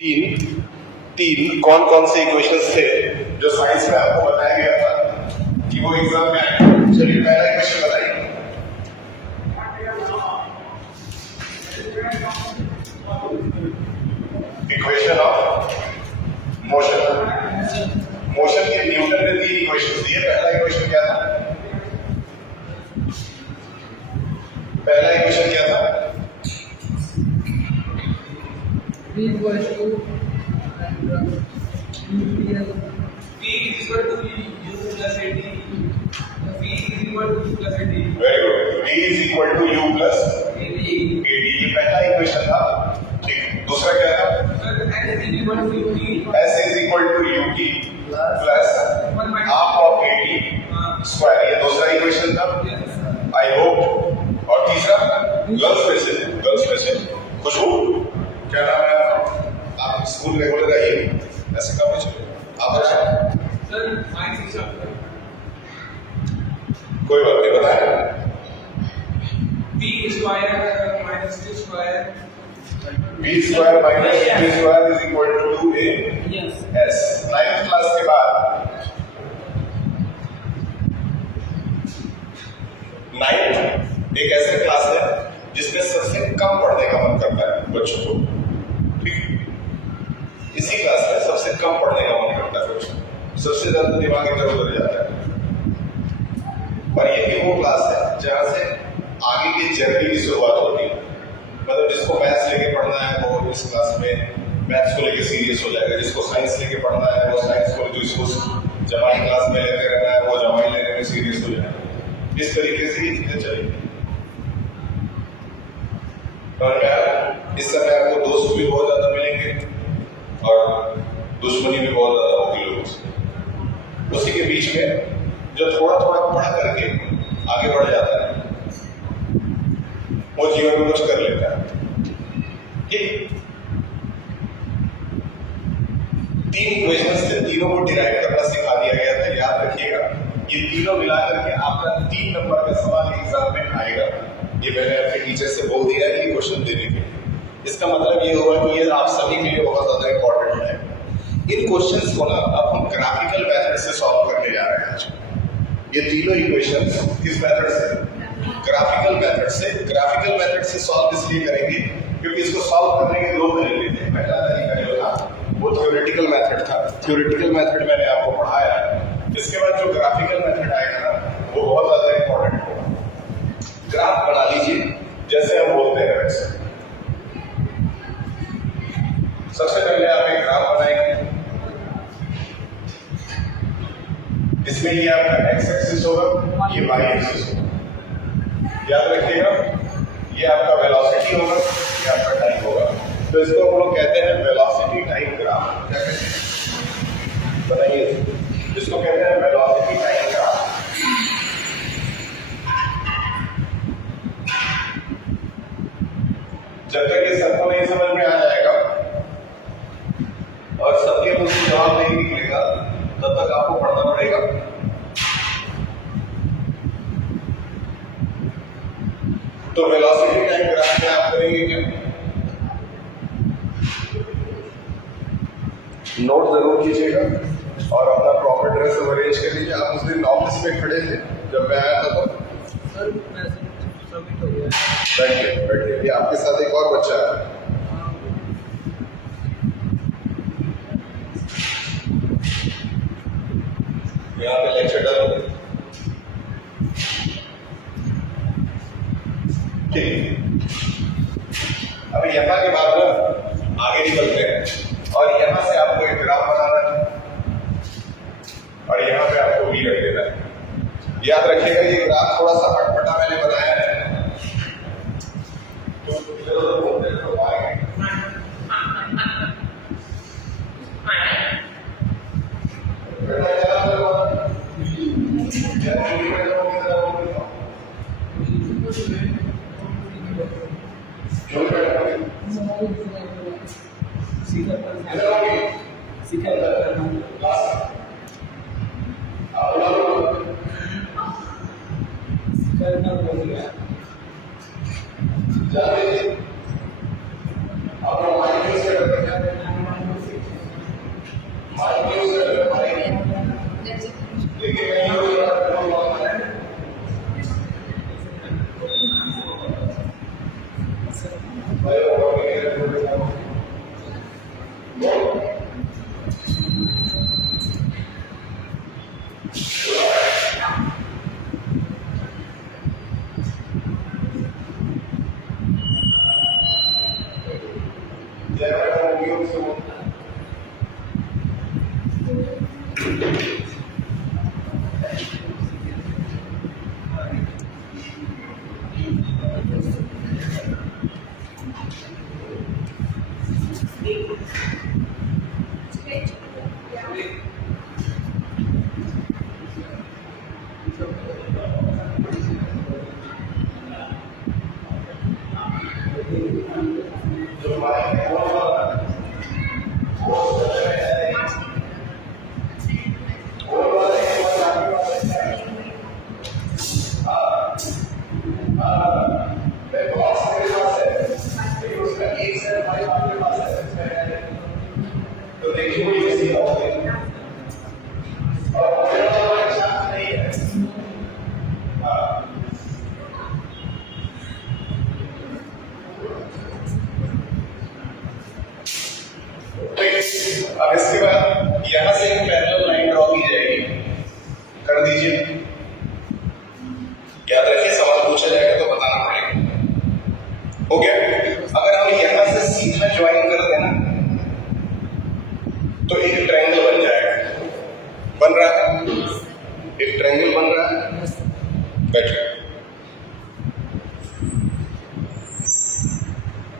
तीन तीन कौन कौन से इक्वेशंस थे जो साइंस में आपको बताया गया था कि वो एग्जाम में आए। चलिए पहला इक्वेशन बताइए। Equation of motion. मोशन के न्यूटन ने 3 इक्वेशंस दिए। पहला इक्वेशन क्या था? पहला इक्वेशन क्या था? V equals to V is equal to U plus AD. V is equal to U plus AD. Very good. V is equal to U plus AD. AD, ये पहला इक्वेशन था। ठीक, दूसरा क्या था? S is equal to UT. S is equal to UT plus half of AD square, ये दूसरा equation था। I hope. और तीसरा गर्ल्स में से खुशबू, क्या नाम है आपका? आप स्कूल रेगुलर आइए, ऐसे काम नहीं चलेगा। आप अच्छा Sir, science is chapter. कोई बात नहीं, बताएं। V square minus T square. B square minus B square is equal to 2A Yes. S। 9th class के बाद 9th एक ऐसा क्लास है जिसमें सबसे कम पढ़ने का मन करता है बच्चों को। ठीक, इसी क्लास में सबसे कम पढ़ने का मन करता है बच्चों, सबसे ज्यादा दिमाग इधर उधर जाता है। और यही वो क्लास है जहां से आगे की जर्नी की शुरुआत होती है। मतलब जिसको मैथ्स लेके पढ़ना है वो इस क्लास में मैथ्स को लेके सीरियस हो जाएगा, जिसको साइंस लेके पढ़ना है वो साइंस को, जिसको जमाई क्लास में लेते रहना है वो जमाई लेने में सीरियस हो जाएगा। इस तरीके से ये चीजें चलेंगी। और इस समय आपको दोस्त भी बहुत ज्यादा मिलेंगे और दुश्मनी भी बहुत ज्यादा होगी लोगों से। उसी के बीच में जो थोड़ा थोड़ा पढ़ करके आगे बढ़ जाता है वो जीवन में कुछ कर लेता है। ठीक, 3 इक्वेशंस थे, तीनों को डिराइव करना सिखा दिया गया था। याद रखिएगा, ये तीनों मिला करके आपका 3 नंबर का सवाल एग्जाम में आएगा। ये मैंने अपने टीचर से बोल दिया है, ये क्वेश्चन देने के लिए। इसका मतलब ये होगा कि ये आप सभी के लिए बहुत ज्यादा इंपॉर्टेंट है। इन क्वेश्चंस को ना अब हम ग्राफिकल मेथड से सॉल्व करने जा रहे हैं आज। ये तीनों इक्वेशंस किस मेथड से? ग्राफिकल मेथड से। ग्राफिकल मेथड से सॉल्व इसलिए करेंगे क्योंकि इसको सॉल्व करने के 2 तरीके थे। पहला तरीका जो था वो थ्योरेटिकल मेथड था। थ्योरेटिकल मेथड मैंने आपको पढ़ाया है। इसके बाद जो ग्राफिकल मेथड आएगा ना वो बहुत ज्यादा इंपॉर्टेंट होगा। ग्राफ बना लीजिए जैसे हम बोलते हैं वैसे। सबसे पहले आप एक ग्राफ बनाएंगे। इसमें ये आपका एक्स एक्सिस होगा, ये वाई एक्सिस होगा। याद रखिएगा, ये आपका वेलोसिटी होगा, ये आपका टाइम होगा। तो इसको हम लोग कहते हैं वेलोसिटी टाइम ग्राफ। क्या कहते हैं बताइए? इसको कहते हैं वेलोसिटी टाइम ग्राफ। जब तक ये सबको नहीं समझ में आ जाएगा और सबके मुंह से जवाब नहीं निकलेगा तब तक आपको पढ़ना पड़ेगा। तो वेलोसिटी टाइम ग्राफ में आप करेंगे क्या? नोट जरूर कीजिएगा और अपना प्रॉपर ड्रेस अरेंज कर लीजिए। आप उस दिन ऑफिस में खड़े थे जब मैं आया था तो Sir, message submit हो गया. बैठिए बैठिए। आपके साथ एक और बच्चा है। यहाँ पे लेक्चर डालो। ठीक, अब यहाँ के बाद में आगे निकलते हैं और यहाँ से आपको एक ग्राफ बनाना है और यहाँ पे आपको V रख देना है। याद रखिएगा ये ग्राफ थोड़ा सा अटपटा मैंने बनाया है तो इधर उधर बोलते हैं तो आएंगे। आप बोल से बोल जो माइक है वो वाला वो वाला है वो वाला हाँ मैं बॉक्स मेरे पास है लेकिन उसका एक से हमारे आपके पास है तो देखिए वो इजी होगा और मेरा वाला चांस नहीं है हाँ अब इसके बाद यहां से एक पैरेलल लाइन ड्रॉ की जाएगी कर दीजिए याद रखिए सवाल पूछा जाएगा तो बताना पड़ेगा हो गया अगर हम यहां से सीधा ज्वाइन कर देना तो एक ट्रायंगल बन जाएगा बन रहा है एक ट्रायंगल बन रहा है बैठिए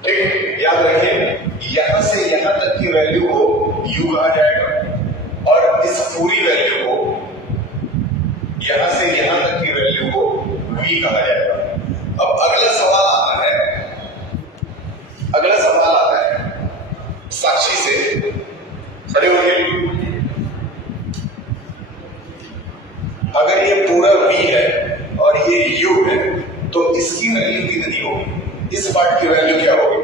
ठीक याद रखिए यहां से यहां तक की वैल्यू को u कहा जाएगा और इस पूरी वैल्यू को यहां से यहां तक की वैल्यू को v कहा जाएगा अब अगला सवाल आता है साक्षी से खड़े होंगे अगर ये पूरा v है और ये u है तो इसकी वैल्यू कितनी होगी इस पार्ट की वैल्यू क्या होगी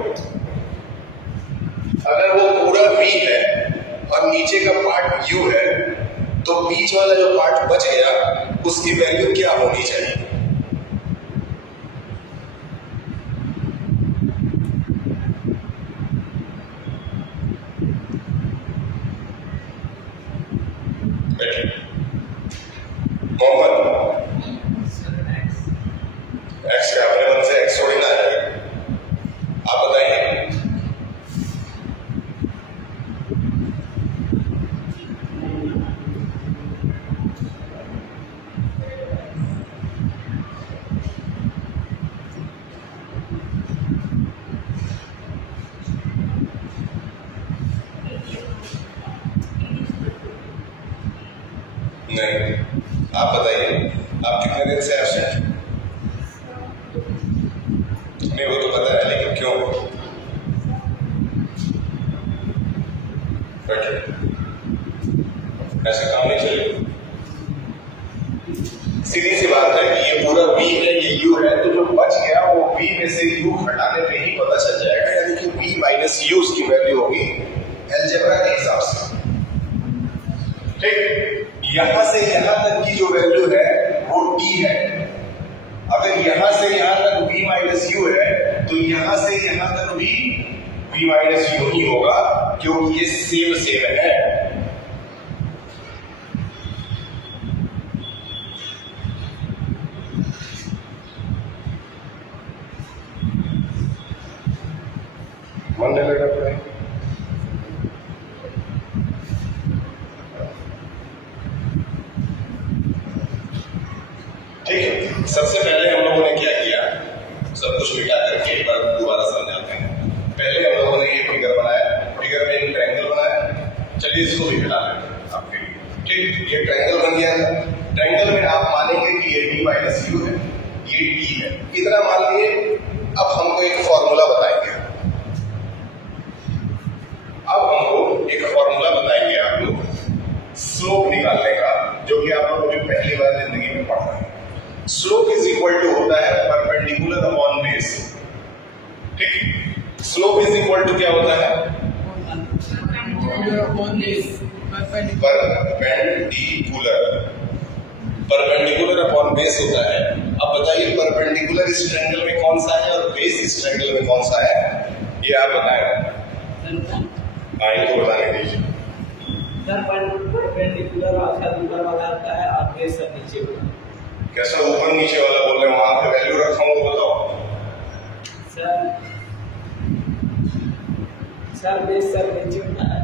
अगर वो पूरा v है और नीचे का पार्ट u है तो बीच वाला जो पार्ट बच गया उसकी वैल्यू क्या होनी चाहिए मोहम्मद एक्स का अपने मन से एक्स थोड़ी ना आएगा आप बताइए नहीं आप बताइए आप कितने दिन से एब्सेंट नहीं वो तो पता है लेकिन क्यों बैठे ऐसे काम नहीं चलेगा सीधी सी बात है कि ये पूरा v है ये u है तो जो बच गया वो v में से u हटाने पे ही पता चल जाएगा यानी कि v माइनस u उसकी वैल्यू होगी अलजेब्रा के हिसाब से ठीक यहां से यहां तक की जो वैल्यू है वो t है अगर यहां से यहां तक v माइनस u है तो यहां से यहां तक भी v माइनस u ही होगा क्योंकि ये सेम है मन नहीं लगा पड़े ठीक है सबसे पहले हम लोगों ने क्या किया सब कुछ मिटा करके एक बार दोबारा समझाते हैं पहले हम लोगों ने ये फिगर बनाया फिगर में एक ट्रायंगल बनाया चलिए इसको भी मिटा लेते आपके लिए ठीक ये ट्रायंगल बन गया ट्रायंगल में आप मानेंगे कि ये v माइनस u है ये t है इतना मान लिए अब हमको एक फॉर्मूला बताएंगे आप लोग स्लोप निकालने का जो कि आप लोग अभी पहली बार जिंदगी में पढ़ रहे हैं स्लोप इज इक्वल टू होता है परपेंडिकुलर अपॉन बेस ठीक स्लोप इज इक्वल टू क्या होता है परपेंडिकुलर अपॉन बेस होता है अब बताइए परपेंडिकुलर इस ट्रायंगल में कौन सा है और बेस इस ट्रायंगल में कौन सा है ये आप बताएं हाँ इनको बताने दीजिए सर परपेंडिकुलर आपका ऊपर वाला आता है और बेस सब नीचे वाला कैसा ऊपर नीचे वाला बोल रहे हैं वहां पे वैल्यू रखा हूं बताओ सर बेस सर नीचे होता है।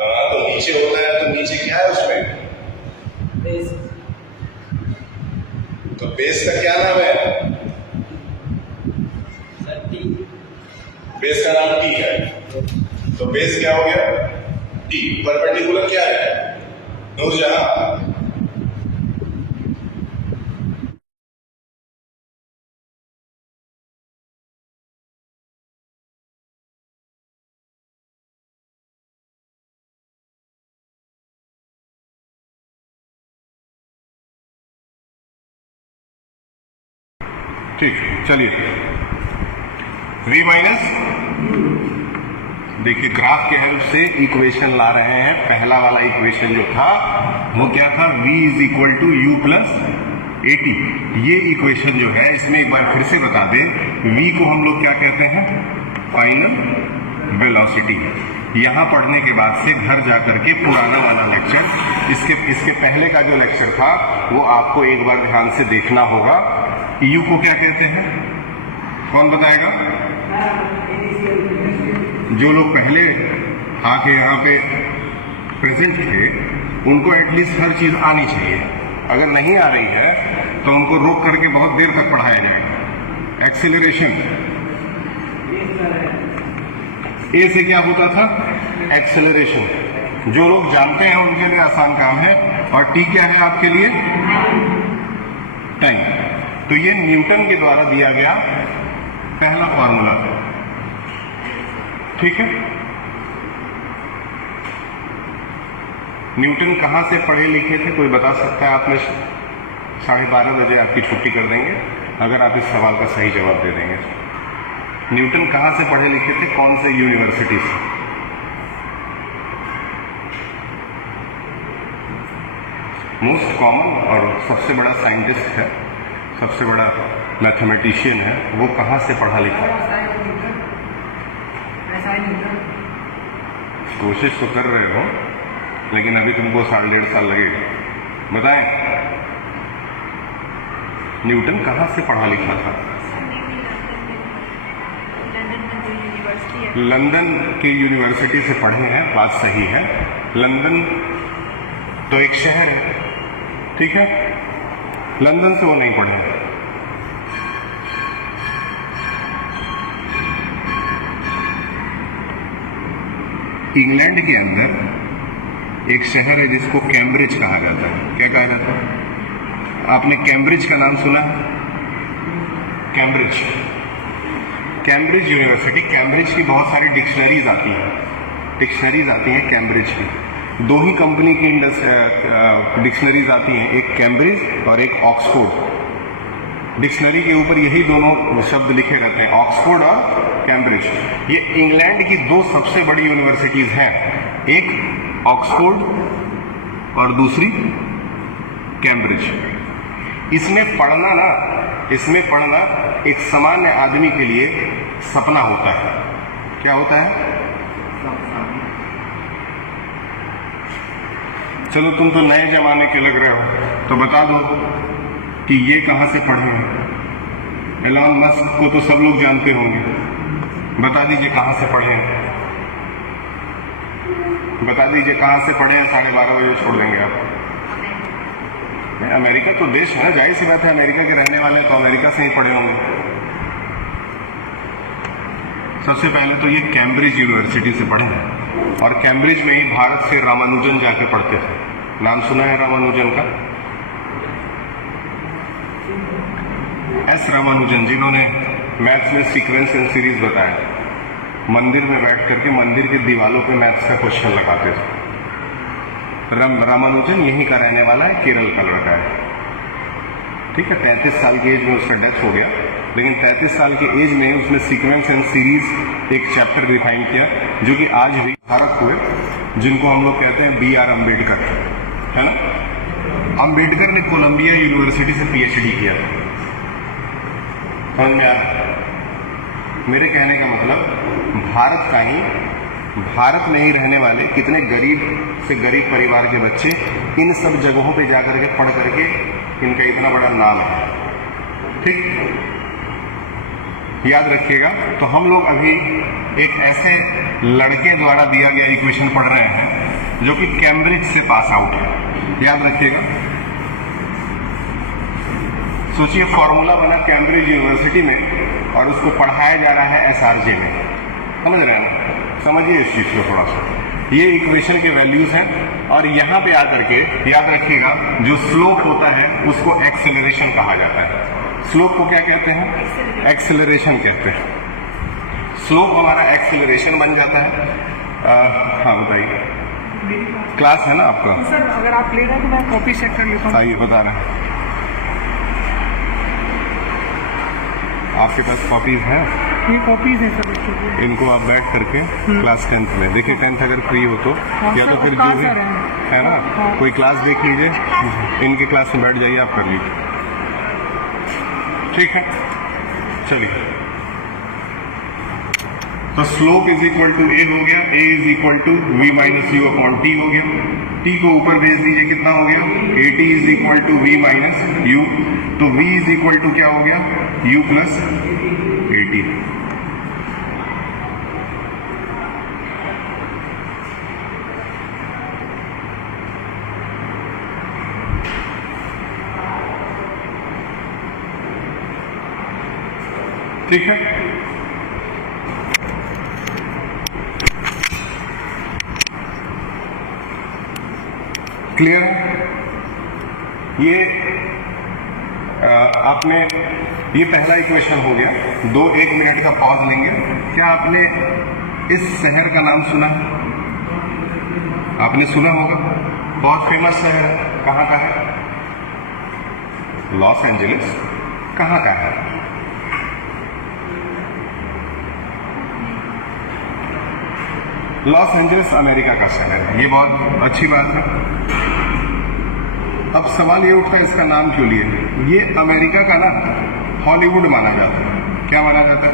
हाँ तो नीचे होता है, तो नीचे क्या है उसमें? बेस तो बेस का क्या नाम है? Sir T. बेस का नाम टी है। तो बेस क्या हो गया? टी। परपेंडिकुलर क्या है? नूरजहां। ठीक, चलिए v माइनस, देखिए ग्राफ के हेल्प से इक्वेशन ला रहे हैं। पहला वाला इक्वेशन जो था वो क्या था? v is equal to U plus A T. ये इक्वेशन जो है, इसमें एक बार फिर से बता दें, v को हम लोग क्या कहते हैं? Final velocity. यहाँ पढ़ने के बाद से घर जाकर के पुराना वाला लेक्चर, इसके पहले का जो लेक्चर था वो आपको एक बार ध्यान से देखना होगा। यू को क्या कहते हैं? कौन बताएगा? जो लोग पहले आके यहाँ पे प्रेजेंट थे उनको एटलीस्ट हर चीज आनी चाहिए। अगर नहीं आ रही है तो उनको रोक करके बहुत देर तक पढ़ाया जाएगा। एक्सेलरेशन, ए से क्या होता था? एक्सेलरेशन। जो लोग जानते हैं उनके लिए आसान काम है। और टी क्या है आपके लिए? टाइम। तो ये न्यूटन के द्वारा दिया गया पहला फॉर्मूला है, ठीक है। न्यूटन कहां से पढ़े लिखे थे? कोई बता सकता है? आप में 12:30 बजे आपकी छुट्टी कर देंगे अगर आप इस सवाल का सही जवाब दे देंगे। न्यूटन कहां से पढ़े लिखे थे? कौन से यूनिवर्सिटी से? मोस्ट कॉमन और सबसे बड़ा साइंटिस्ट है, सबसे बड़ा मैथमेटिशियन है, वो कहां से पढ़ा लिखा? कोशिश तो कर रहे हो लेकिन अभी तुमको 1.5 साल लगेगा। बताएं, न्यूटन कहां से पढ़ा लिखा था? लंदन की यूनिवर्सिटी से पढ़े हैं, बात सही है। लंदन तो एक शहर है, ठीक है। लंदन से वो नहीं पढ़े। इंग्लैंड के अंदर एक शहर है जिसको कैम्ब्रिज कहा जाता है। क्या कहा जाता है? आपने कैम्ब्रिज का नाम सुना है? Cambridge, Cambridge university. कैम्ब्रिज की बहुत सारी डिक्शनरीज आती हैं, कैम्ब्रिज की। 2 ही कंपनी की डिक्शनरीज आती हैं, एक कैम्ब्रिज और एक ऑक्सफोर्ड। डिक्शनरी के ऊपर यही दोनों शब्द लिखे रहते हैं, ऑक्सफोर्ड और कैम्ब्रिज। ये इंग्लैंड की 2 सबसे बड़ी यूनिवर्सिटीज हैं, एक ऑक्सफोर्ड और दूसरी कैम्ब्रिज। इसमें पढ़ना एक सामान्य आदमी के लिए सपना होता है। क्या होता है? चलो तुम तो नए जमाने के लग रहे हो, तो बता दो कि ये कहां से पढ़े हैं। एलॉन मस्क को तो सब लोग जानते होंगे, बता दीजिए कहां से पढ़े हैं। बता दीजिए कहां से पढ़े हैं। 12:30 बजे छोड़ देंगे आप। अमेरिका तो देश है ना, जाहिर सी बात है, अमेरिका के रहने वाले तो अमेरिका से ही पढ़े होंगे। सबसे पहले तो ये कैम्ब्रिज यूनिवर्सिटी से पढ़े हैं और कैम्ब्रिज में ही भारत से रामानुजन जाके पढ़ते थे। नाम सुना है रामानुजन का? एस रामानुजन, जिन्होंने मैथ्स में सीक्वेंस एंड सीरीज बताया। मंदिर में बैठ करके मंदिर की दीवालों पे मैथ्स का क्वेश्चन लगाते थे। रामानुजन यहीं का रहने वाला है, केरल का लड़का है, ठीक है। 33 साल की एज में उसका डेथ हो गया, लेकिन 33 साल की एज में उसने सीक्वेंस एंड सीरीज एक चैप्टर डिफाइन किया, जो कि आज भी भारत हुए, जिनको हम लोग कहते हैं BR अम्बेडकर, है ना। अम्बेडकर ने कोलंबिया यूनिवर्सिटी से PhD किया। समझ में आ रहा है? मेरे कहने का मतलब भारत में ही रहने वाले कितने गरीब से गरीब परिवार के बच्चे इन सब जगहों पे जाकर के पढ़ करके इनका इतना बड़ा नाम है, ठीक। याद रखिएगा। तो हम लोग अभी एक ऐसे लड़के द्वारा दिया गया इक्वेशन पढ़ रहे हैं जो कि कैम्ब्रिज से पास आउट है। याद रखिएगा, सोचिए फॉर्मूला बना कैम्ब्रिज यूनिवर्सिटी में और उसको पढ़ाया जा रहा है एसआरजे में। समझ रहे हैं ना? समझिए इस चीज को थोड़ा सा। ये इक्वेशन के वैल्यूज हैं और यहाँ पे आकर के याद रखिएगा जो स्लोप होता है उसको एक्सेलरेशन कहा जाता है। स्लोप को क्या कहते हैं? एक्सेलरेशन कहते हैं। स्लोप हमारा एक्सेलरेशन बन जाता है। हाँ बताइए, क्लास है ना आपका? सर अगर आप ले रहे हैं तो मैं कॉपी चेक कर लेता हूँ। सही बता रहे हैं। आपके पास कॉपीज है? ये कॉपीज है सर बच्चों की। इनको आप बैठ करके क्लास 10th में देखिए, 10th अगर फ्री हो तो, या तो फिर जो भी है ना कोई क्लास देख लीजिए, इनके क्लास में बैठ जाइए, आप कर लीजिए। ठीक है, चलिए। तो slope is equal to A हो गया, A is equal to V minus U upon T हो गया। टी को ऊपर भेज दीजिए, कितना हो गया? A T is equal to V minus U. तो वी इज इक्वल टू क्या हो गया? U plus A T. ठीक है, क्लियर है? ये आपने ये पहला इक्वेशन हो गया। 1 मिनट का पॉज लेंगे। क्या आपने इस शहर का नाम सुना है? आपने सुना होगा, बहुत फेमस शहर है। कहाँ का है? Los Angeles. कहाँ का है? लॉस एंजलिस अमेरिका का शहर है। ये बहुत अच्छी बात है। अब सवाल ये उठता है इसका नाम क्यों लिए? ये अमेरिका का ना हॉलीवुड माना जाता है। क्या माना जाता है?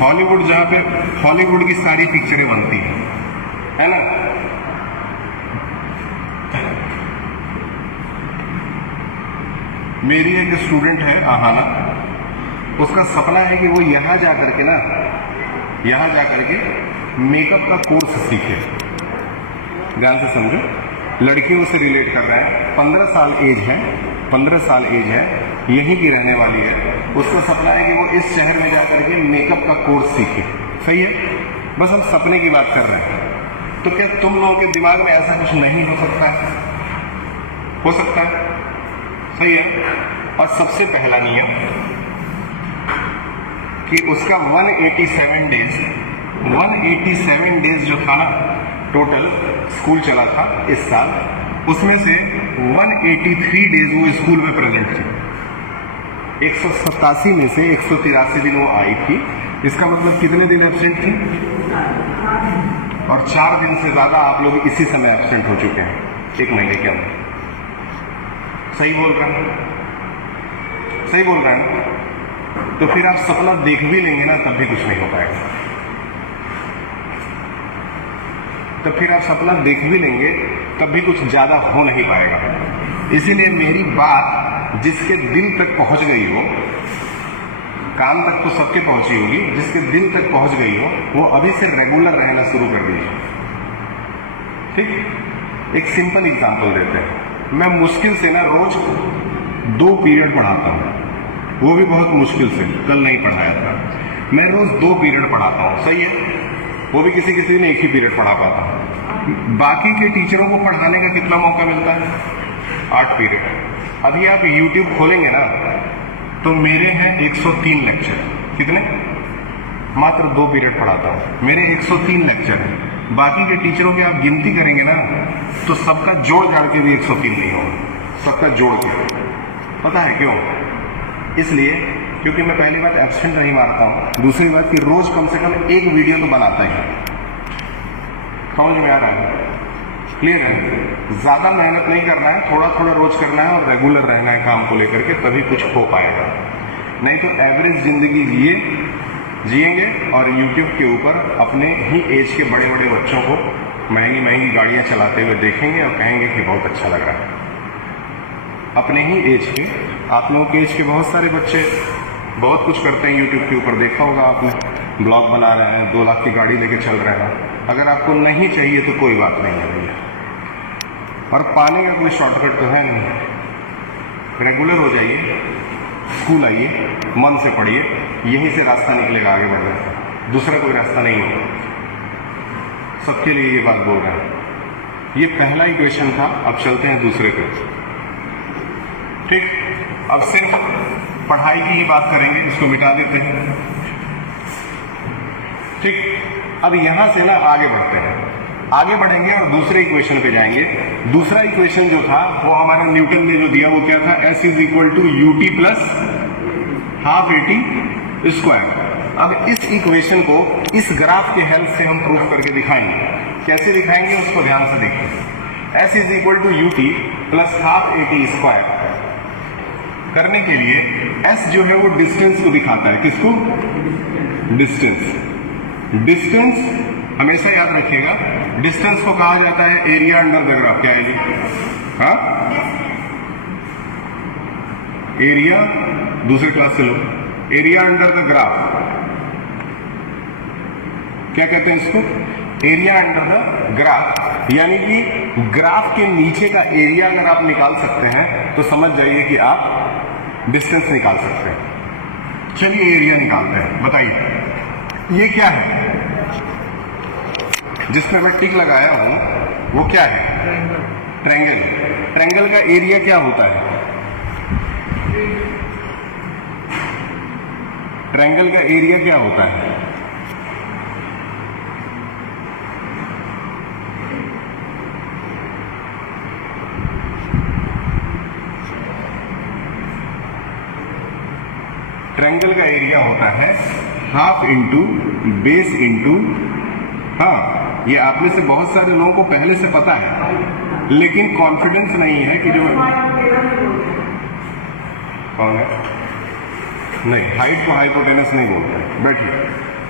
हॉलीवुड, जहां पे हॉलीवुड की सारी पिक्चरें बनती हैं, है ना? मेरी एक स्टूडेंट है आहाना, उसका सपना है कि वो यहां जाकर के ना, यहां जाकर के मेकअप का कोर्स सीखे। ध्यान से समझो, लड़कियों से रिलेट कर रहा है। 15 साल एज है, 15 साल एज है, यहीं की रहने वाली है। उसका सपना है कि वो इस शहर में जाकर के मेकअप का कोर्स सीखे। सही है, बस हम सपने की बात कर रहे हैं। तो क्या तुम लोगों के दिमाग में ऐसा कुछ नहीं हो सकता है? हो सकता है, सही है। और सबसे पहला नियम कि उसका 187 डेज जो था ना टोटल स्कूल चला था इस साल, उसमें से 183 डेज वो स्कूल में प्रेजेंट थी। 187 में से 183 दिन वो आई थी। इसका मतलब कितने दिन एब्सेंट थी? और 4 दिन से ज्यादा आप लोग इसी समय एब्सेंट हो चुके हैं 1 महीने के अंदर। सही बोल रहे हैं? सही बोल रहे हैं? तो फिर आप सपना देख भी लेंगे ना, तब भी कुछ नहीं हो पाएगा। तो फिर आप सपना देख भी लेंगे तब भी कुछ ज्यादा हो नहीं पाएगा। इसीलिए मेरी बात जिसके दिल तक पहुंच गई हो, कान तक तो सबके पहुंची होगी, जिसके दिल तक पहुंच गई हो वो अभी से रेगुलर रहना शुरू कर दीजिए। ठीक, एक सिंपल एग्जांपल देते हैं। मैं मुश्किल से ना रोज 2 पीरियड पढ़ाता हूँ, वो भी बहुत मुश्किल से, कल नहीं पढ़ाया था। मैं रोज 2 पीरियड पढ़ाता हूँ, सही है। वो भी किसी किसी दिन 1 ही पीरियड पढ़ा पाता हूँ। बाकी के टीचरों को पढ़ाने का कितना मौका मिलता है? 8 पीरियड। अभी आप YouTube खोलेंगे ना तो मेरे हैं 103 लेक्चर। कितने? मात्र 2 पीरियड पढ़ाता हूँ, मेरे 103 लेक्चर हैं। बाकी के टीचरों की आप गिनती करेंगे ना तो सबका जोड़ जाड़ के भी 103 नहीं होगा, सबका जोड़ के। पता है क्यों? इसलिए क्योंकि मैं पहली बात एब्सेंट नहीं मारता हूँ, दूसरी बात कि रोज कम से कम 1 वीडियो तो बनाता ही। समझ में आ रहा है? क्लियर है? ज्यादा मेहनत नहीं करना है, थोड़ा थोड़ा रोज करना है और रेगुलर रहना है काम को लेकर के, तभी कुछ हो पाएगा। नहीं तो एवरेज जिंदगी जिएंगे और यूट्यूब के ऊपर अपने ही एज के बड़े बड़े बच्चों को महंगी महंगी गाड़ियां चलाते हुए देखेंगे और कहेंगे कि बहुत अच्छा लग रहा है। अपने ही एज के, आप लोगों के एज के बहुत सारे बच्चे बहुत कुछ करते हैं, यूट्यूब के ऊपर देखा होगा आपने, ब्लॉग बना रहे हैं, 2 लाख की गाड़ी लेके चल रहे हैं। अगर आपको नहीं चाहिए तो कोई बात नहीं है भैया, और पाने का कोई शॉर्टकट तो है नहीं। रेगुलर हो जाइए, स्कूल आइए, मन से पढ़िए, यहीं से रास्ता निकलेगा आगे बढ़ने का, दूसरा कोई रास्ता नहीं होगा। सबके लिए ये बात बोल रहे हैं। ये पहला इक्वेशन था, अब चलते हैं दूसरे पे। ठीक, अब सिर्फ पढ़ाई की ही बात करेंगे, इसको मिटा देते हैं। ठीक, अब यहां से ना आगे बढ़ते हैं, आगे बढ़ेंगे और दूसरे इक्वेशन पे जाएंगे। दूसरा इक्वेशन जो था वो हमारा न्यूटन ने जो दिया वो क्या था, S is equal to ut plus half AT square. अब इस इक्वेशन को इस ग्राफ के हेल्प से हम प्रूफ करके दिखाएंगे। कैसे दिखाएंगे उसको ध्यान से देखिए। S is equal to ut plus half AT square करने के लिए S जो है वो डिस्टेंस को दिखाता है। किसको? डिस्टेंस। डिस्टेंस हमेशा याद रखिएगा, डिस्टेंस को कहा जाता है एरिया अंडर द ग्राफ। क्या है जी? हाँ, एरिया, दूसरे क्लास से लो, एरिया अंडर द ग्राफ। क्या कहते हैं इसको? Area under the graph. यानी कि ग्राफ के नीचे का एरिया अगर आप निकाल सकते हैं तो समझ जाइए कि आप डिस्टेंस निकाल सकते हैं। चलिए एरिया निकालते हैं। बताइए ये क्या है जिसमें मैं टिक लगाया हूं, वो क्या है? ट्रायंगल। ट्रायंगल का एरिया क्या होता है? ट्रायंगल का एरिया क्या होता है? ट्रायंगल का एरिया होता है हाफ इंटू बेस इंटू, हाँ ये आप में से बहुत सारे लोगों को पहले से पता है, लेकिन कॉन्फिडेंस नहीं है कि जो कौन है, नहीं, हाइट को हाइपोटेनस नहीं बोलते। बैठिए,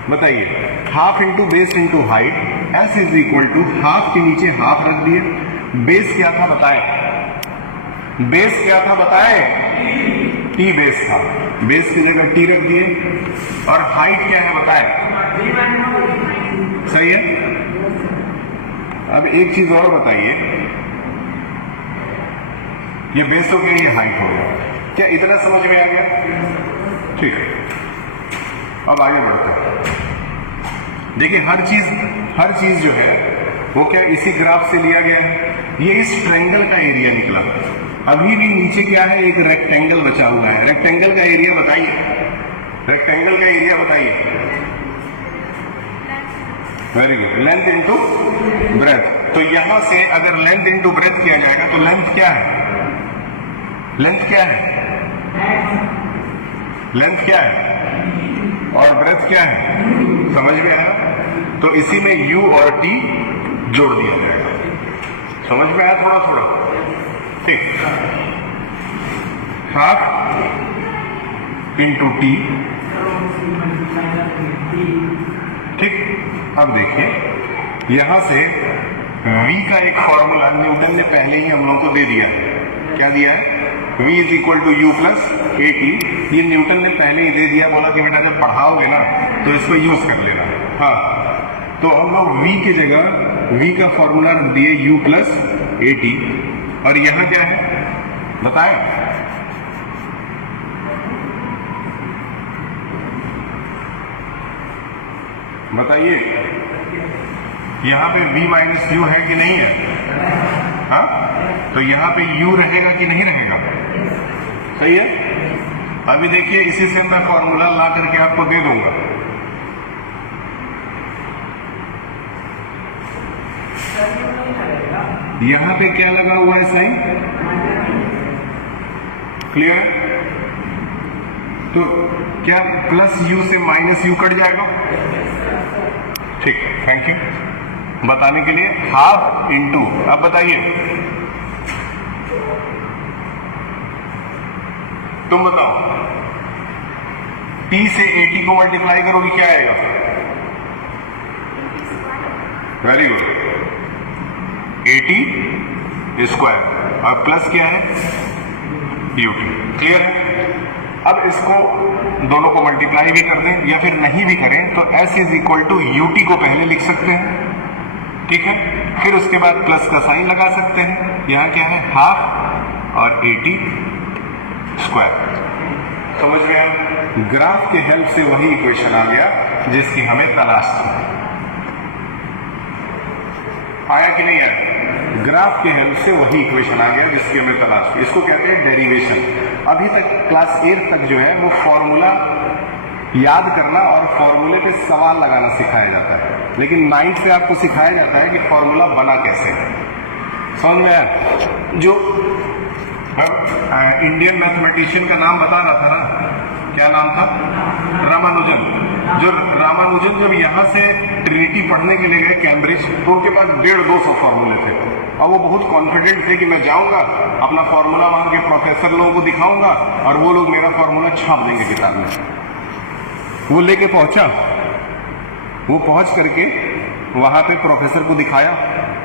बताइए। Half into base into height, S is equal to half के नीचे हाफ रख दिए। बेस क्या था बताएं? बेस क्या था बताएं? T बेस था, बेस की जगह T रख दिए। और हाइट क्या है बताएं? सही है। अब एक चीज और बताइए, ये बेस हो गया, ये हाइट हो गया। क्या इतना समझ में आ गया? ठीक है, अब आगे बढ़ते हैं। देखिए हर चीज जो है वो क्या इसी ग्राफ से लिया गया है। ये इस ट्रायंगल का एरिया निकला। अभी भी नीचे क्या है, एक रेक्टेंगल बचा हुआ है। रेक्टेंगल का एरिया बताइए, रेक्टेंगल का एरिया बताइए। Very good, length into breadth. तो यहां से अगर लेंथ इंटू ब्रेथ किया जाएगा तो लेंथ क्या है? लेंथ क्या है? लेंथ क्या है और ब्रेथ क्या है? समझ में आया? तो इसी में u और t जोड़ दिया जाएगा। समझ में आया थोड़ा थोड़ा? ठीक, हाफ इंटू t। ठीक, अब देखिए यहां से v का एक फॉर्मूला न्यूटन ने पहले ही हम लोगों को दे दिया है। क्या दिया है? v is equal to u plus AT। ये न्यूटन ने पहले ही दे दिया, बोला कि बेटा जब पढ़ाओगे ना तो इसको यूज कर लेना। हाँ, तो हम लोग v की जगह v का फॉर्मूला रख दिए u प्लस AT। और यहां क्या है बताएं? बताइए, यहां पे v माइनस u है कि नहीं है? हाँ, तो यहां पे u रहेगा कि नहीं रहेगा? सही है। अभी देखिए इसी से मैं फॉर्मूला ला करके आपको दे दूंगा। यहां पे क्या लगा हुआ है साइन? क्लियर? तो क्या प्लस u से माइनस u कट जाएगा? ठीक, थैंक यू बताने के लिए। हाफ इंटू, अब बताइए तुम बताओ, t से AT को मल्टीप्लाई करोगे क्या आएगा? Very good, AT square. अब प्लस क्या है? UT। क्लियर है? अब इसको दोनों को मल्टीप्लाई भी कर दें या फिर नहीं भी करें तो s is equal to ut को पहले लिख सकते हैं, ठीक है। फिर उसके बाद प्लस का साइन लगा सकते हैं। यहाँ क्या है, हाफ और 80 स्क्वायर। समझ में आया? ग्राफ के हेल्प से वही इक्वेशन आ गया जिसकी हमें तलाश थी। आया कि नहीं आया? ग्राफ के हेल्प से वही इक्वेशन आ गया जिसकी हमें तलाश थी। इसको कहते हैं डेरिवेशन। अभी तक क्लास 8 तक जो है वो फॉर्मूला याद करना और फॉर्मूले पे सवाल लगाना सिखाया जाता है, लेकिन 9th से आपको सिखाया जाता है कि फॉर्मूला बना कैसे है। समझ में आया? जो इंडियन मैथमेटिशियन का नाम बता रहा था ना, क्या नाम था? रामानुजन। जो रामानुजन जब यहाँ से ट्रिनिटी पढ़ने के लिए गए कैम्ब्रिज, तो उनके पास 150-200 फॉर्मूले थे और वो बहुत कॉन्फिडेंट थे कि मैं जाऊंगा, अपना फॉर्मूला वहां के प्रोफेसर लोगों को दिखाऊंगा और वो लोग मेरा फॉर्मूला छाप देंगे किताब में। वो लेके पहुंचा, वो पहुंच करके वहां पे प्रोफेसर को दिखाया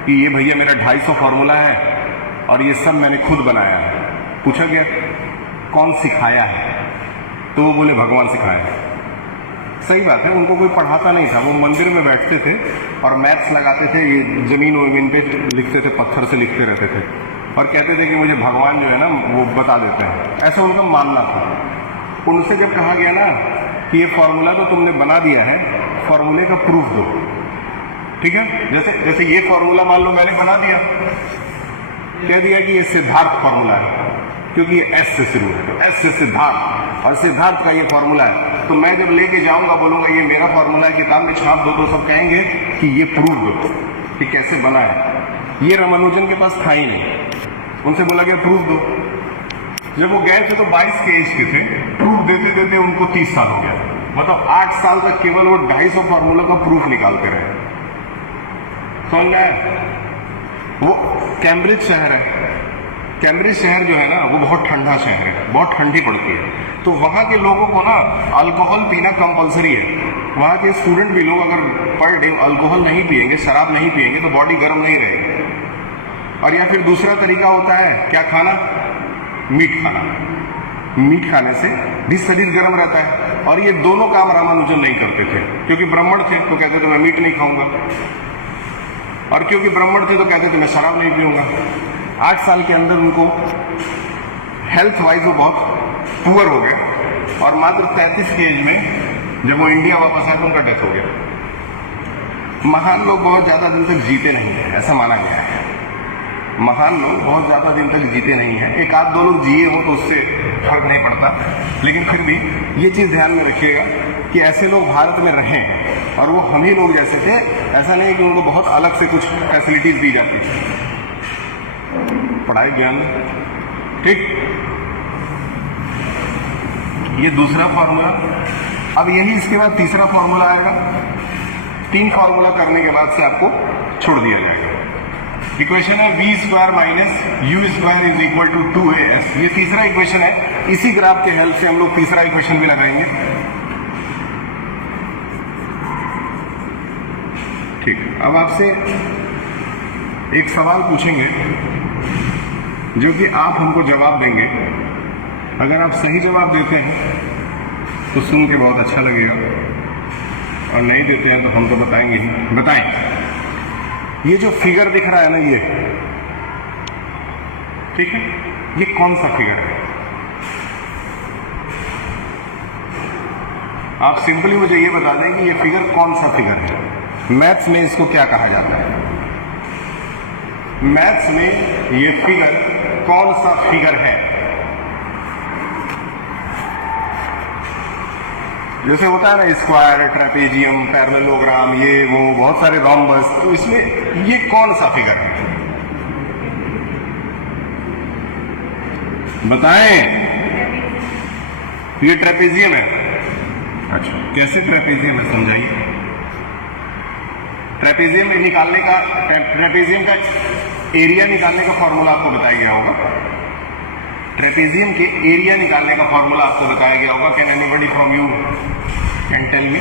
कि ये भैया मेरा 250 फॉर्मूला है और ये सब मैंने खुद बनाया है। पूछा गया कौन सिखाया है, तो वो बोले भगवान सिखाया है। सही बात है, उनको कोई पढ़ाता नहीं था, वो मंदिर में बैठते थे और मैथ्स लगाते थे, ये जमीन वमीन पे लिखते थे, पत्थर से लिखते रहते थे और कहते थे कि मुझे भगवान जो है ना वो बता देते हैं, ऐसा उनका मानना था। उनसे जब कहा गया ना कि ये फॉर्मूला तो तुमने बना दिया है, फॉर्मूले का प्रूफ दो, ठीक है। जैसे ये फॉर्मूला मान लो मैंने बना दिया, कह दिया कि ये सिद्धार्थ फॉर्मूला है क्योंकि ये एस से शुरू है, तो एस से सिद्धार्थ और सिद्धार्थ का ये फॉर्मूला है। तो मैं जब लेके जाऊंगा बोलूंगा ये मेरा फॉर्मूला है, किताब में छाप दो, तो सब कहेंगे कि ये प्रूफ दो कि कैसे बना है। ये रामानुजन के पास था ही नहीं, उनसे बोला गया प्रूफ दो। जब वो गए थे तो 22 के एज के थे, प्रूफ देते देते उनको 30 साल हो गया। मतलब 8 साल तक केवल वो 250 फॉर्मूला का प्रूफ निकालते रहे। समझ में आया? वो कैम्ब्रिज शहर है, कैम्ब्रिज शहर जो है ना वो बहुत ठंडा शहर है, बहुत ठंडी पड़ती है, तो वहाँ के लोगों को ना अल्कोहल पीना कंपलसरी है। वहाँ के स्टूडेंट भी लोग अगर पर डे अल्कोहल नहीं पिएंगे, शराब नहीं पिएंगे तो बॉडी गर्म नहीं रहेगी। और या फिर दूसरा तरीका होता है क्या खाना, मीट खाना। मीट खाने से भी शरीर गर्म रहता है। और ये दोनों काम रामानुजन नहीं करते थे, क्योंकि ब्राह्मण थे तो कहते थे मैं मीट नहीं खाऊंगा, और क्योंकि ब्राह्मण थे तो कहते थे मैं शराब नहीं पीऊंगा। 8 साल के अंदर उनको हेल्थ वाइज वो बहुत पुअर हो गए और मात्र 33 की एज में जब वो इंडिया वापस आए तो उनका डेथ हो गया। महान लोग बहुत ज्यादा दिन तक जीते नहीं है, ऐसा माना गया है। महान लोग बहुत ज्यादा दिन तक जीते नहीं है, एक आध दो लोग जिए हो तो उससे फर्क नहीं पड़ता, लेकिन फिर भी ये चीज ध्यान में रखिएगा कि ऐसे लोग भारत में रहे हैं और वो हम ही लोग जैसे थे। ऐसा नहीं कि उनको बहुत अलग से कुछ फैसिलिटीज दी जाती थी, पढ़ाई ज्ञान, ठीक। ये दूसरा फॉर्मूला। अब यही इसके बाद तीसरा फॉर्मूला आएगा। 3 फॉर्मूला करने के बाद से आपको छोड़ दिया जाएगा। इक्वेशन है v square minus u square is equal to 2as। ये तीसरा इक्वेशन है। इसी ग्राफ के हेल्प से हम लोग तीसरा इक्वेशन भी लगाएंगे, ठीक। अब आपसे एक सवाल पूछेंगे जो कि आप हमको जवाब देंगे। अगर आप सही जवाब देते हैं तो सुन के बहुत अच्छा लगेगा, और नहीं देते हैं तो हम तो बताएंगे ही। बताएं, ये जो फिगर दिख रहा है ना, ये ठीक है, ये कौन सा फिगर है? आप सिंपली मुझे ये बता दें कि ये फिगर कौन सा फिगर है। मैथ्स में इसको क्या कहा जाता है? मैथ्स में ये फिगर कौन सा फिगर है? जैसे होता है ना स्क्वायर, ट्रेपेजियम, पैरेललोग्राम, ये वो बहुत सारे रोम्बस, तो इसमें ये कौन सा फिगर है? बताएं। ये ट्रेपेजियम है। अच्छा, कैसे ट्रेपेजियम है समझाइए। ट्रेपेजियम निकालने का, ट्रेपेजियम का एरिया निकालने का फॉर्मूला आपको बताया गया होगा। ट्रेपेजियम के एरिया निकालने का फॉर्मूला आपको बताया गया होगा। Can anybody from you can tell me?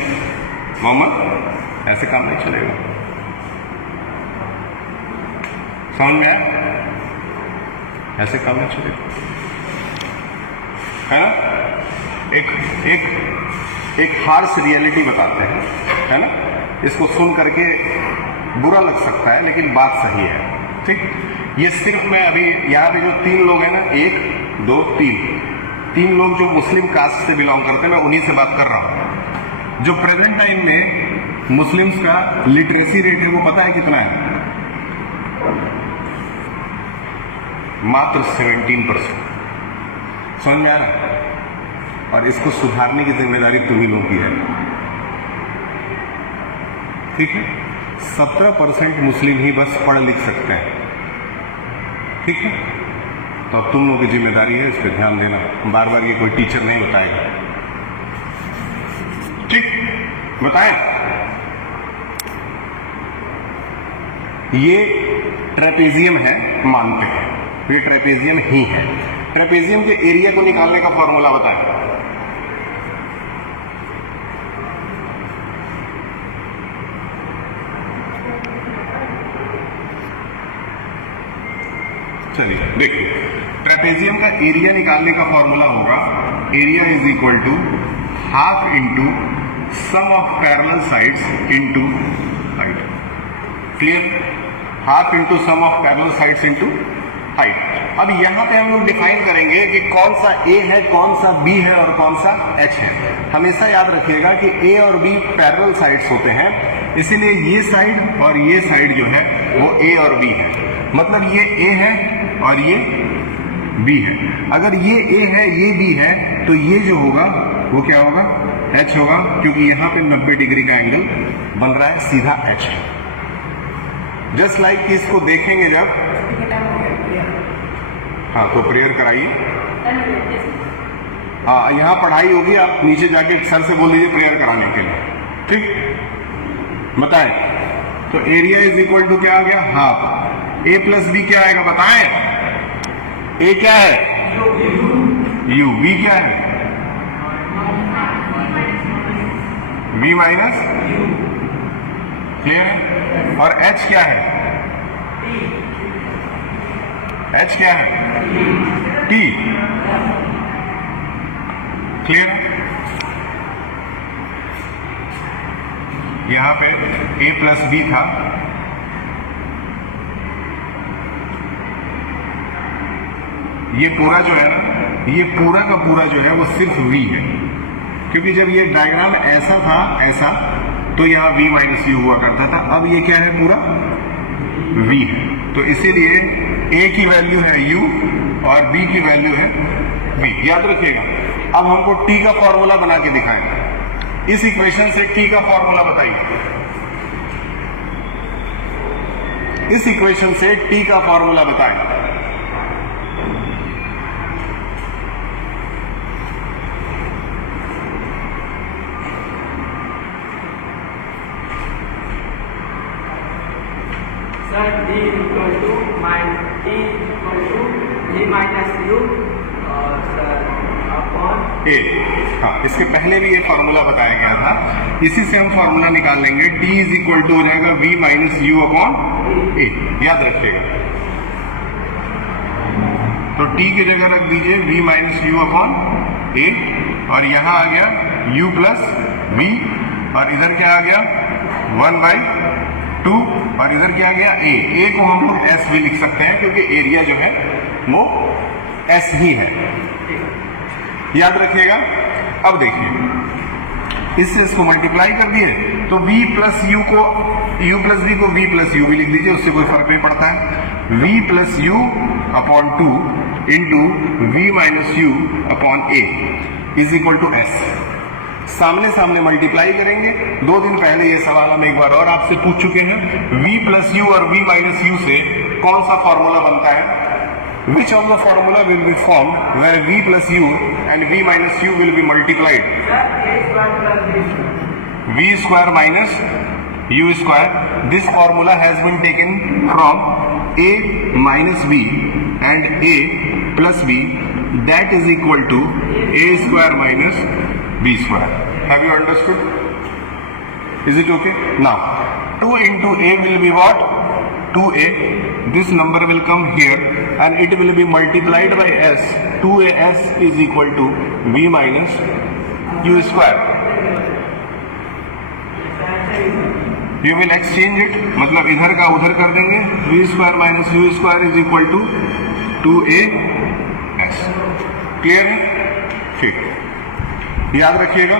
Mohammad, ऐसे काम नहीं चलेगा। समझ में आया? ऐसे काम नहीं चलेगा, है ना? एक हार्श रियलिटी बताते हैं, है ना। इसको सुन करके बुरा लग सकता है लेकिन बात सही है, ठीक। ये सिर्फ मैं अभी यहाँ पे जो 3 लोग हैं ना, 1 2 3 लोग जो मुस्लिम कास्ट से बिलोंग करते हैं, मैं उन्हीं से बात कर रहा हूँ। जो प्रेजेंट टाइम में मुस्लिम्स का लिटरेसी रेट है वो पता है कितना है? मात्र 17%। समझ में आ रहा है? और इसको सुधारने की जिम्मेदारी तुम्ही लोगों की है, ठीक है। 17% मुस्लिम ही बस पढ़ लिख सकते हैं, ठीक है। तो अब तुम लोगों की जिम्मेदारी है, इस पर ध्यान देना। बार बार ये कोई टीचर नहीं बताएगा, ठीक। बताएं, ये ट्रेपेजियम है, मानते हैं ये ट्रेपेजियम ही है। ट्रेपेजियम के एरिया को निकालने का फॉर्मूला बताएं। चलिए देखिए, ट्रेपेजियम का एरिया निकालने का फॉर्मूला होगा, area is equal to half into sum of parallel sides into height. Clear? Half into sum of parallel sides into height. अब यहां पे हम लोग डिफाइन करेंगे कि कौन सा ए है, कौन सा बी है और कौन सा एच है। हमेशा याद रखिएगा कि ए और बी पैरेलल साइड्स होते हैं, इसीलिए ये साइड और ये साइड जो है वो ए और बी है। मतलब ये ए है और ये बी है। अगर ये ए है, ये बी है, तो ये जो होगा वो क्या होगा? एच होगा, क्योंकि यहां पे 90 डिग्री का एंगल बन रहा है, सीधा एच है। जस्ट लाइक कि इसको देखेंगे जब, हाँ तो प्रेयर कराइए। हाँ यहाँ पढ़ाई होगी, आप नीचे जाके सर से बोल दीजिए प्रेयर कराने के लिए, ठीक। बताएं, तो एरिया इज इक्वल टू क्या आ गया? हाफ। ए प्लस बी क्या आएगा बताएं? ए क्या है? यू। बी क्या है? B minus. क्लियर है? और एच क्या है? एच क्या है? टी। क्लियर है? यहां पे ए प्लस बी था, ये पूरा जो है ना, ये पूरा का पूरा जो है वो सिर्फ v है, क्योंकि जब ये डायग्राम ऐसा था, ऐसा, तो यहाँ v माइनस यू हुआ करता था। अब ये क्या है? पूरा v है। तो इसीलिए a की वैल्यू है u और b की वैल्यू है v। याद रखिएगा। अब हमको t का फॉर्मूला बना के दिखाएं। इस इक्वेशन से t का फॉर्मूला बताइए। इस इक्वेशन से t का फॉर्मूला बताएं। Sir d equal to v minus u upon A. हाँ, इसके पहले भी ये फॉर्मूला बताया गया था, इसी से हम फॉर्मूला निकाल लेंगे। t इज इक्वल टू हो जाएगा v माइनस यू अपॉन ए। याद रखिएगा। तो t की जगह रख दीजिए v माइनस यू अपॉन ए, और यहां आ गया u प्लस v, और इधर क्या आ गया? 1/2, और इधर क्या आ गया? a को हम लोग s भी लिख सकते हैं, क्योंकि एरिया जो है वो s ही है। याद रखिएगा। अब देखिए, इससे इसको मल्टीप्लाई कर दिए तो v प्लस यू को, u प्लस v को v प्लस यू भी लिख लीजिए, उससे कोई फर्क नहीं पड़ता है। v plus U upon 2 into v minus U upon a is equal to s। सामने सामने मल्टीप्लाई करेंगे। 2 दिन पहले ये सवाल हम एक बार और आपसे पूछ चुके हैं। v प्लस यू और v माइनस यू से कौन सा फॉर्मूला बनता है? Which of the formula will be formed where v plus u and v minus u will be multiplied? V square minus u square. This formula has been taken from a minus b and a plus b, that is equal to a square minus b square. Have you understood? Is it okay? Now 2 into a will be what? 2a, this number will come here and it will be multiplied by s. 2as is equal to v minus u square. You will exchange it, मतलब इधर का उधर कर देंगे. v square minus u square is equal to 2as. Clear है? ठीक, याद रखिएगा.